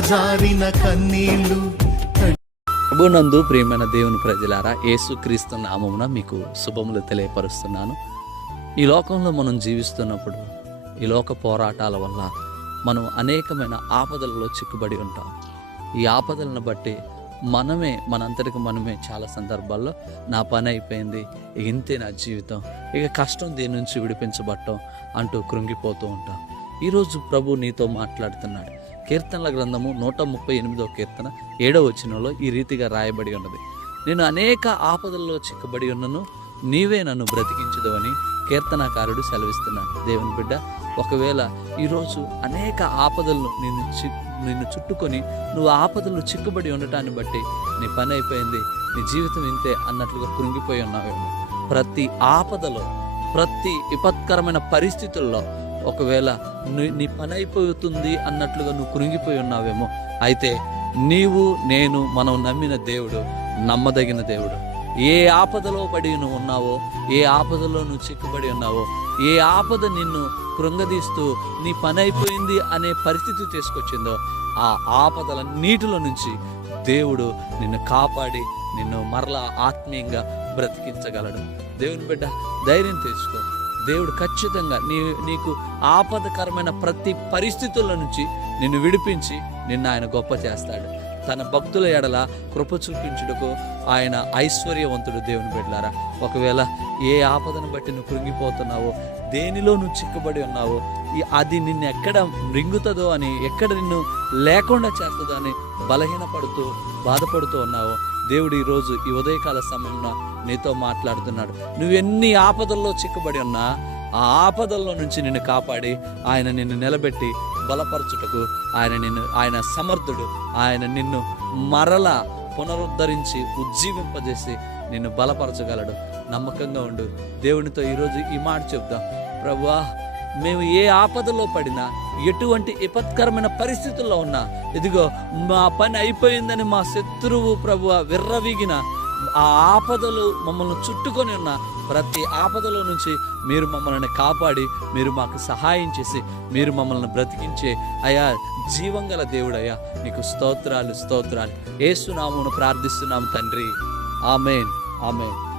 జారిన కన్నీళ్ళు. ప్రభునందు ప్రియమైన దేవుని ప్రజలారా యేసుక్రీస్తు నామమున మీకు శుభములు తెలియపరుస్తున్నాను. ఈ లోకంలో మనం జీవిస్తున్నప్పుడు ఈ లోక పోరాటాల వల్ల మనం అనేకమైన ఆపదలలో చిక్కుబడి ఉంటాం. ఈ ఆపదలను బట్టి మనమే మనంతటికి మనమే చాలా సందర్భాల్లో నా పని అయిపోయింది ఇంతే నా జీవితం ఇక కష్టం దీని నుంచి విడిపించబట్టం అంటూ కృంగిపోతూ ఉంటాం. ఈరోజు ప్రభు నీతో మాట్లాడుతున్నాడు. కీర్తనల గ్రంథము నూట ముప్పై ఎనిమిదో కీర్తన ఏడవ వచనంలో ఈ రీతిగా రాయబడి ఉన్నది. నేను అనేక ఆపదల్లో చిక్కబడి ఉన్నను నీవే నన్ను బ్రతికించదవని కీర్తనాకారుడు సెలవిస్తున్నాను దేవుని బిడ్డ ఒకవేళ ఈరోజు అనేక ఆపదలను నిన్ను చి నిన్ను చుట్టుకొని నువ్వు ఆపదలు చిక్కుబడి ఉండటాన్ని బట్టి నీ పని అయిపోయింది నీ జీవితం ఇంతే అన్నట్లుగా కృంగిపోయి ఉన్నావేమో. ప్రతి ఆపదలో ప్రతి విపత్కరమైన పరిస్థితుల్లో ఒకవేళ నీ నీ పని అయిపోతుంది అన్నట్లుగా నువ్వు కృంగిపోయి ఉన్నావేమో. అయితే నీవు నేను మనం నమ్మిన దేవుడు నమ్మదగిన దేవుడు. ఏ ఆపదలో పడి నువ్వు ఉన్నావో ఏ ఆపదలో నువ్వు చిక్కుబడి ఉన్నావో ఏ ఆపద నిన్ను కృంగదీస్తూ నీ పని అయిపోయింది అనే పరిస్థితి తీసుకొచ్చిందో ఆ ఆపదల నీటిలో నుంచి దేవుడు నిన్ను కాపాడి నిన్ను మరలా ఆత్మీయంగా బ్రతికించగలడు. దేవుని బిడ్డ ధైర్యం తెచ్చుకో. దేవుడు ఖచ్చితంగా నీ నీకు ఆపదకరమైన ప్రతి పరిస్థితుల నుంచి నిన్ను విడిపించి నిన్ను ఆయన గొప్ప చేస్తాడు. తన భక్తుల ఎడల కృప చూపించుటకు ఆయన ఐశ్వర్యవంతుడు దేవుని బిడ్డలారా. ఒకవేళ ఏ ఆపదను బట్టి నువ్వు కృంగిపోతున్నావో దేనిలో నువ్వు చిక్కబడి ఉన్నావో అది నిన్ను ఎక్కడ మృంగుతుందో అని ఎక్కడ నిన్ను లేకుండా చేస్తుందో అని బలహీనపడుతూ బాధపడుతూ ఉన్నావో దేవుడు ఈరోజు ఈ ఉదయకాల సమయంలో నీతో మాట్లాడుతున్నాడు. నువ్వు ఎన్ని ఆపదల్లో చిక్కుబడి ఉన్నా ఆ ఆపదల్లో నుంచి నిన్ను కాపాడి ఆయన నిన్ను నిలబెట్టి బలపరచుటకు ఆయన నిన్ను ఆయన సమర్థుడు. ఆయన నిన్ను మరల పునరుద్ధరించి ఉజ్జీవింపజేసి నిన్ను బలపరచగలడు. నమ్మకంగా ఉండు. దేవునితో ఈరోజు ఈ మాట చెప్దాం. ప్రభువా మేము ఏ ఆపదలో పడినా ఎటువంటి విపత్కరమైన పరిస్థితుల్లో ఉన్నా ఇదిగో మా పని అయిపోయిందని మా శత్రువు ప్రభు విర్రవీగిన ఆ ఆపదలు మమ్మల్ని చుట్టుకొని ఉన్న ప్రతి ఆపదలో నుంచి మీరు మమ్మల్ని కాపాడి మీరు మాకు సహాయం చేసి మీరు మమ్మల్ని బ్రతికించే అయా జీవంగల దేవుడయ్యా నీకు స్తోత్రాలు స్తోత్రాలు. ఏసునామును ప్రార్థిస్తున్నాము తండ్రి. ఆమెన్. ఆమెన్.